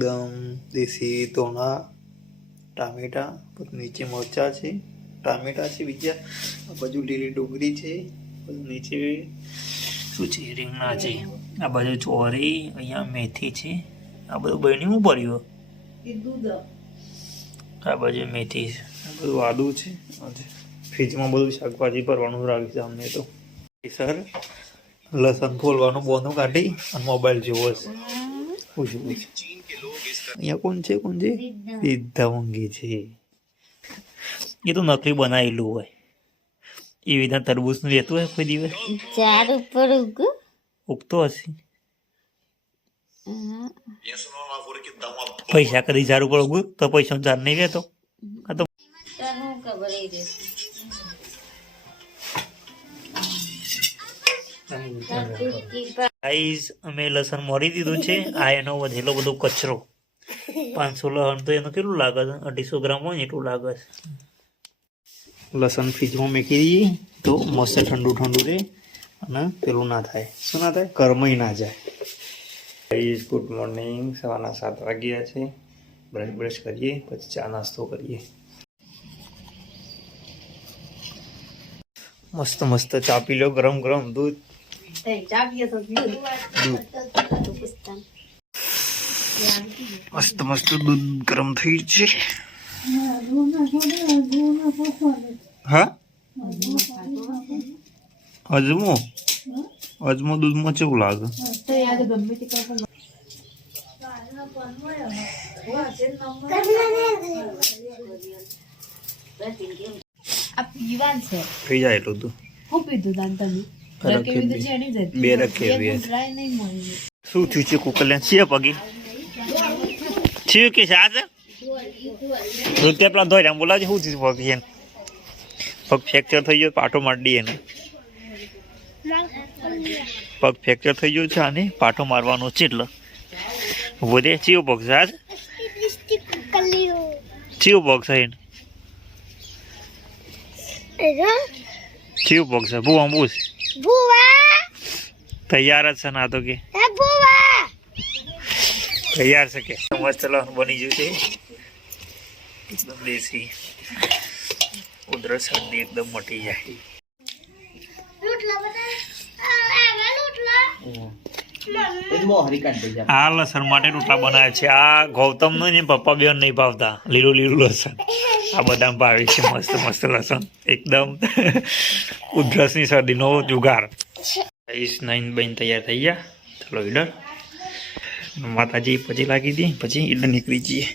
એકદમ દેશી ધોણા ટામેટા, નીચે મરચાં છે, ટામેટા છે બીજા, આ બાજુ લીલી ડુંગળી છે, નીચે શું છે રીંગણા છે, આ બાજુ ચોરી, અહીંયા મેથી છે, આ બધું બન્યું શું પડ્યું, આ બાજુ મેથી છે, આ બધું આદુ છે, ફ્રીજમાં બધું શાકભાજી ભરવાનું રાખી છે અમને તો. સર લસણ ફોલવાનું બોનું કાઢી અને મોબાઈલ જોવો છે. પૂછું અહીંયા કોણ છે સિદ્ધા મંગી છે. એ તો નકલી બનાવેલું હોય એવી રીતના તરબૂચનું રહેતું હોય કોઈ દિવસ ઝાડ ઉપર ઉગતો હશે. પૈસા કદી ઝાડ ઉપર ઉગું તો પૈસા ઝાડ નહીં રહેતો. આ તો અમે લસણ મોરી દીધું છે. આ એનો વધેલો બધો કચરો 500 લસણ તો એનું કેટલું લાગે છે, 250 ગ્રામ હોય ને એટલું લાગે છે. લસણ ફ્રીજમાં મૂકી દઈએ તો મસ્ત ઠંડુ ઠંડુ રહે અને પેલું ના થાય. શું ના થાય? કરમય ના જાય. Guys good morning. સવારના 7 વાગ્યા છે. બ્રશ કરીએ પછી ચા નાસ્તો કરીએ. મસ્ત મસ્ત ચા પી લો, ગરમ ગરમ દૂધ. મસ્ત મસ્ત દૂધ ગરમ થઈ છે. હા અજમો અજમો દૂધમાં કેવું લાગે? થઈ જાય એટલું દૂધ. બે રખે શું થયું છે? કુકલ્યા છે પગી થયું કે છે આજે રૂપિયા પેલા ધોઈ બોલાવજે. શું થયું પગ? એને પગ ફ્રેક્ચર થઈ ગયો, પાટો મારી દઈએ ને. પગ ફ્રેક્ચર થઈ ગયો છે, આને પાટો મારવાનો છે. એટલે વધે ચીયો પગ છે આજ? ચીયો પગ છે એને? ચીયો પગ છે? ભૂવા બૂસ તૈયાર જ છે ના તો કે તૈયાર છે કે મસ્ત બની ગયું છે એકદમ દેશી. ઉધરસ શરદી એકદમ મટી જાય. આ લસણ માટે રોટલા બનાવે છે. આ ગૌતમ નો ને પપ્પા બેન નહીં ભાવતા લીલું લીલું લસણ. આ બધા ભાવે છે મસ્ત મસ્ત લસણ. એકદમ ઉધરસ ની શરદી નો જુગાર. 9 બન તૈયાર થઈ ગયા. ચલો ઈડર માતાજી પછી લાગી દી, પછી ઈડર નીકળી જઈએ.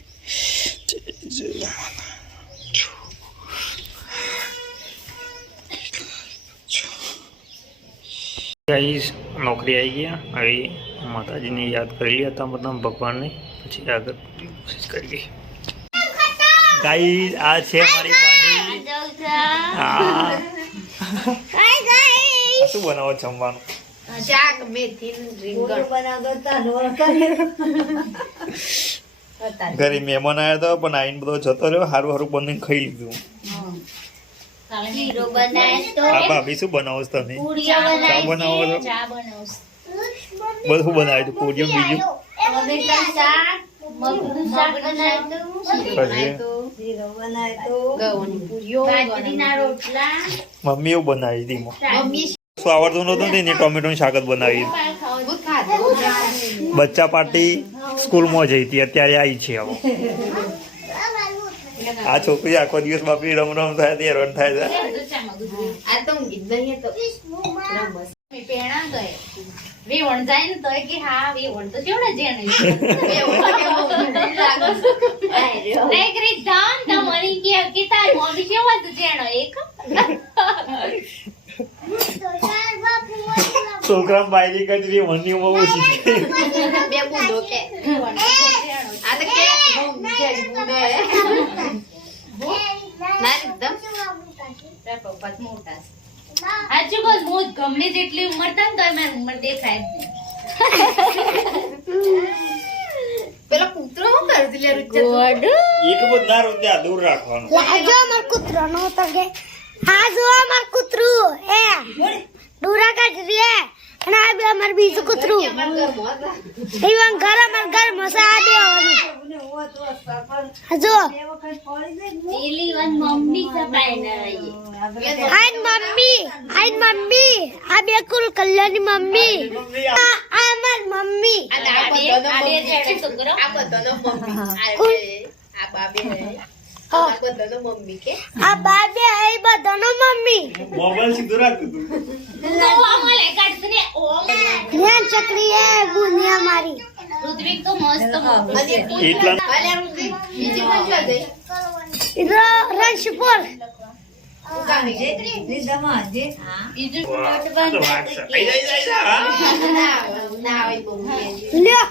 ગાઈસ નોકરી આવી ગયા. હવે માતાજીને યાદ કરી લે હતા બધા ભગવાનને, પછી આગળ કોશિશ કરીએ. ગાઈસ આ છે મારી બાની. શું બનાવો જમવાનું? શાક મેથી રીંગણ ઘરે મહેમાન આવ્યા હતા પણ આવીને બધો જતો રહ્યો. સારું સારું બનીને ખાઈ લીધું. ભાભી શું બનાવો છો તમે? ચા બનાવો છો? બધું બનાવ્યું હતું. પૂરીઓ બીજું મમ્મી એવું બનાવી હતી. શું આવડતું નતું ને ટોમેટોનું શાક જ બનાવી. બચ્ચા પાર્ટી સ્કૂલમાં જઈ હતી, અત્યારે આવી છે. હવે આ છોકરી આખો દિવસ બાપી રમ રમ થાય તે રન થાય છે. છોકરા બાયરી કચરી મની માં ઓછી ગમે જેટલી ઉંમર થાય ને તો ઉંમર દેખાય પેલા કૂતરો શું કરતી લે એટલું બધા રૂપિયા દૂર રાખવાનું. કૂતરો નો તો કે હા જો અમાર કૂતરું એ ડોરા કાઢ રે અને આ બે અમાર બીજું કૂતરું. ઈવન ઘર અમાર ઘર મસા દેવાનું. જો આઈન મમ્મી આ બે કુલ કલ્યાણની મમ્મી આ અમાર મમ્મી આ બાબે આઈ બધાનો મમ્મી મોબાઈલ સીધો રાખ તું જ્ઞાન ચક્રી એ ગુનિયા મારી ઋત્વિક તો મસ્ત રંશપુર લ્યો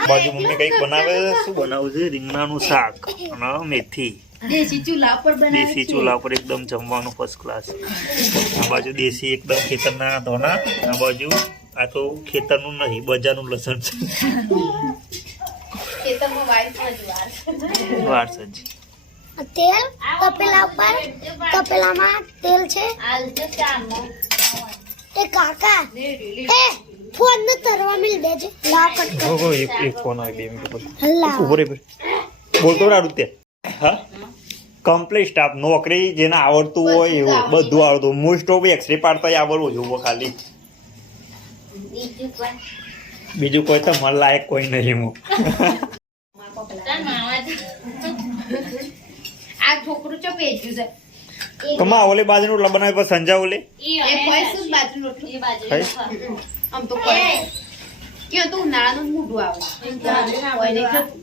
બાજુ મમ્મી કઈક બનાવે શું બનાવું છે રીંગણાનું શાક અને મેથી દેશી ચૂલા પર એકદમ જમવાનું ફર્સ્ટ ક્લાસ આ બાજુ દેશી એકદમ ખેતરના ધોના આ બાજુ આ તો ખેતરનું નહીં બજારનું લસણ છે વાર સબ્જી તેલ તપેલા ઉપર તપેલામાં તેલ છે એ કાકા એ ફોન ને તરવા મિલ દેજે લાવ કટ ઓહો એક ફોન આવી 2 મિનિટ હલ્લા ઉભો રે બોલતો રાડું તે હા કમ્પ્લીટ સ્ટાફ નોકરી જેને આવડતું હોય એવું બધું આવડતું મોસ્ટ ઓફ એક્સરે પાડતા આવડવું જોવો ખાલી બીજું કોઈ તો મન લાયક કોઈ નહીં હું આ છોકરું ચો પેચ્યું છે કમા ઓલે બાજુ રોટલા બનાવે પર સંજા ઓલે એ કોઈ શું બાજુ રોટલો એ બાજુ આમ તો કોઈ કે તો નાનું મોઢું આવે કોઈ નહીં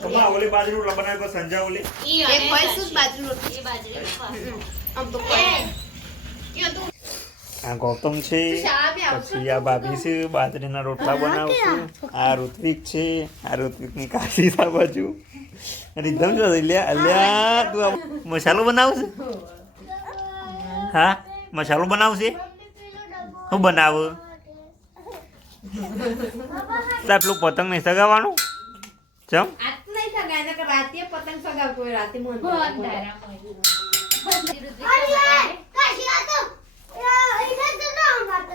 કમા ઓલે બાજુ રોટલા બનાવે પર સંજા ઓલે એ કોઈ શું બાજુ રોટલો એ બાજુ આમ તો કોઈ કે તો આ ગૌતમ છે પછી આ ભાભી છે બાજરીના રોટલા બનાવશે આ ઋત્વિક છે આ ઋત્વિકની કાશી આ બાજુ રીધમ જો અલ્યા તું મસાલો બનાવશે હા મસાલો બનાવશે શું બનાવ પેલું પતંગ નહીં સગાવવાનું ચમ આત નહીં સગાય ને કે રાતે પતંગ સગાવતો હોય રાતે મન કાશી આ તો એને તો ના મારતો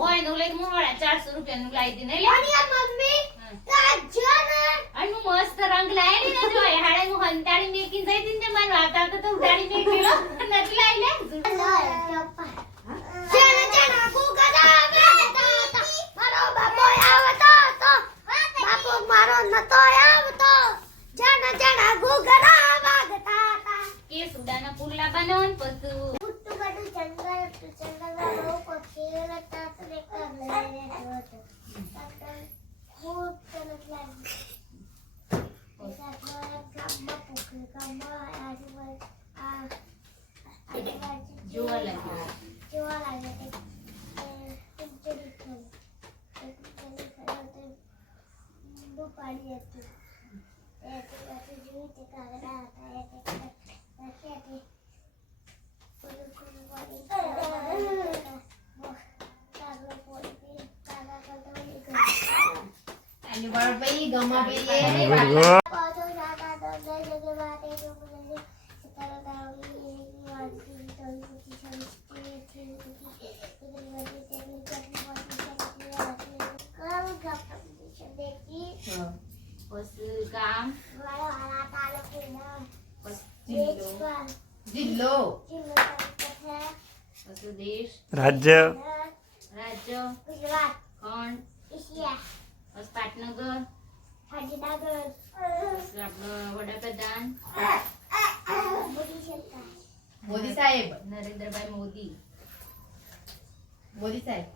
ઓય નો લઈ મોડા 400 રૂપિયા નું લાઈ દીને લે અનિયા મમ્મી તાજને અનુ મસ્ત રંગ લાયેલી ને જો હાડે હું હંતાડી મેકીન જઈ દીને તે માર વાતા તો ઉડાડી મેકેલો નથી લાઈ લે ચેના ચેના કુકડા મારો બાપો આવતો તો બાપો મારો નતો આવતો ચેના ચેના કુકડા વાગતા હતા કે સુદાના પુરલા બનાવન પતુ પુટ્ટુ બડુ જંગલ વાળો પક્ષી લતા લે કર લે હતો ખૂબ સરસ લાગે ગામમાં પોખરી ગામમાં જોવા લાગે જોવા લાગે પાડી હતી જોઈ તે કાગડા આલી બાળ ભાઈ ગમા ભાઈ ગામ જિલ્લો દેશ રાજ્ય રાજ્ય ગુજરાત ખંડ એશિયા પાટનગર ગાંધીનગર આપણો વડાપ્રધાન મોદી સરકાર મોદી સાહેબ નરેન્દ્રભાઈ મોદી મોદી સાહેબ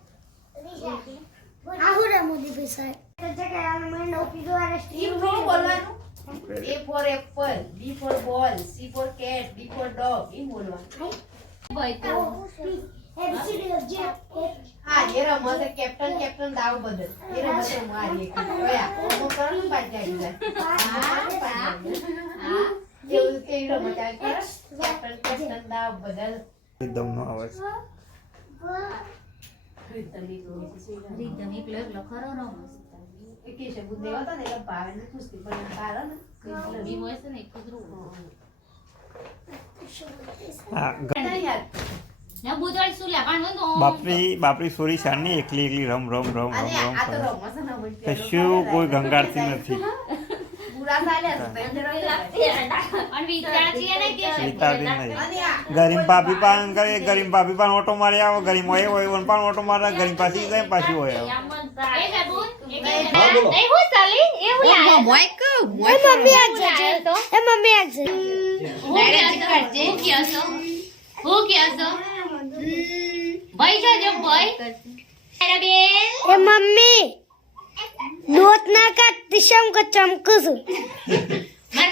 આહુરે મોદી ભાઈ સાહેબ તો જગ્યાએ મેં નોકરી દ્વારા ઈ થોડું બોલવાનું A for apple, B for ball, C for cat, D for dog. ઈ બોલવાનું ભાઈ તો હા એ રમત કેપ્ટન કેપ્ટન દાવ બદલ એ રમત રમવાની કયા ઓમો કરન પાડી જાય હા જેવું કે રમત આ કેપ્ટન કેપ્ટન દાવ બદલ એકદમનો અવાજ રીતમી ક્લબ લખરો રમત એ કેશવ બુદ્ધ દેવા હતા ને એટલે ભાવે પૂછતી પણ ભાવે ને હા નહીં યાર બાપરી સોરી શાની એકલી એકલી રમ રમ રમ રમ અને રમ આ તો કરે. રમસ ન હોય કશું કોઈ ગંગારતી નથી પૂરા ચાલ્યા છે વિતારતી નહીં અને આ ગરીમ ભાભી પાન કરે ગરીમ ભાભી પાન ઓટો મારી આવો ગરીમ હોય હોય ઓન પાન ઓટો મારે ગરીમ પાછી જાય પાછી હોય આવો. મમ્મી આ જજે એ મમ્મી આ જજે એ મમ્મી દોત ના કાઢતી શમ કે ચમકું છું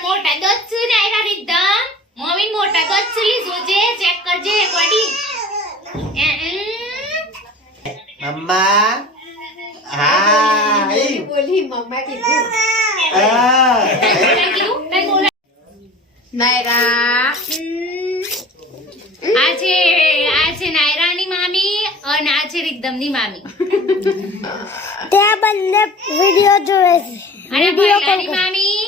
મોટા દોત છું ને આયરા રીધમ મમ્મી મોટા દોત છું લીધું છે ચેક કરજે એક વાડી મમ્મા હાય બોલી મમ્મા કીધું નાયરા આ છે નાયરાની મામી અને આ છે રીધમની મામી ત્યાં બંને વિડિયો જોવે છે અને ભૈલાની મામી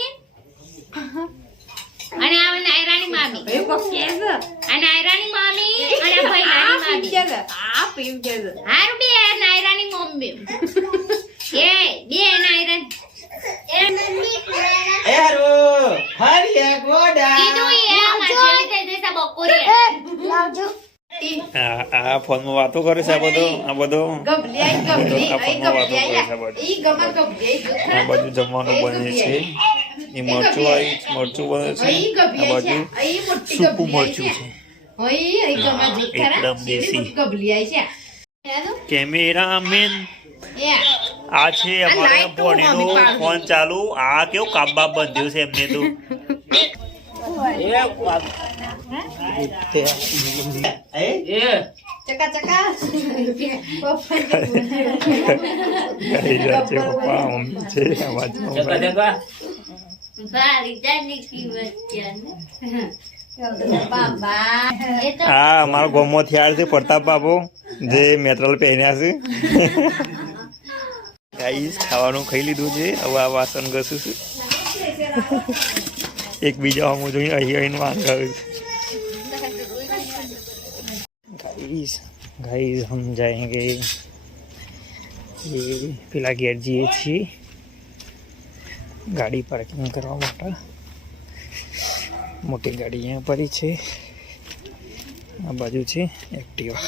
અને આ નાયરાની મામી એ પક્ષી છે આ નાયરાની મામી અને આ ભૈલાની મામી આ પીમ કે છે હારું બે નાયરાની મમ્મી એ બે નાયરા એરો હરિયા ગોડા કીધું એ મારી જેવી થઈ જશે બકોરી લાવજો આ ફોનમાં વાતો કરે છે આ બધો ગબલી ગબલી આ એ ફોનમાં વાતો કરે ગબલી છે આ બધું. ઈ ગમા ગબલી આ બાજુ જમવાનું બને છે એ મરચું મરચું બને છે ઈ આ ગબલી બાજુ છે ઈ મોટી સૂકું ગબલી મરચું છે ઓય ઈ ગમા જો ખરા એકદમ દેશી. ગબલી આઈ છે કેમેરામેન એ આ છે અમારે લાઈટ તો ભણીનો મમ્મી પાડે. ફોન ચાલુ આ કેવું કાબા બંધ્યું છે એમને તો ચકા ચકા પપ્પા કહી રહ્યા છે પપ્પા મમ્મી છે આ બાજુ મોબાઈલ. બાબા હા અમારો ગોમો થયા છે પ્રતાપ બાબુ જે મેટરલ પહેર્યા છે ગાઈસ ખાવાનું ખાઈ લીધું છે હવે આ વાસણ ઘસું છું એકબીજા હું જોઈને અહીં માંગાવ્યું છે गाइस हम जाएंगे ये પેલા ઘેર જઈએ છીએ ગાડી પાર્કિંગ કરવા માટે મોટી ગાડી અહીંયા પડી છે આ બાજુ છે એક્ટિવા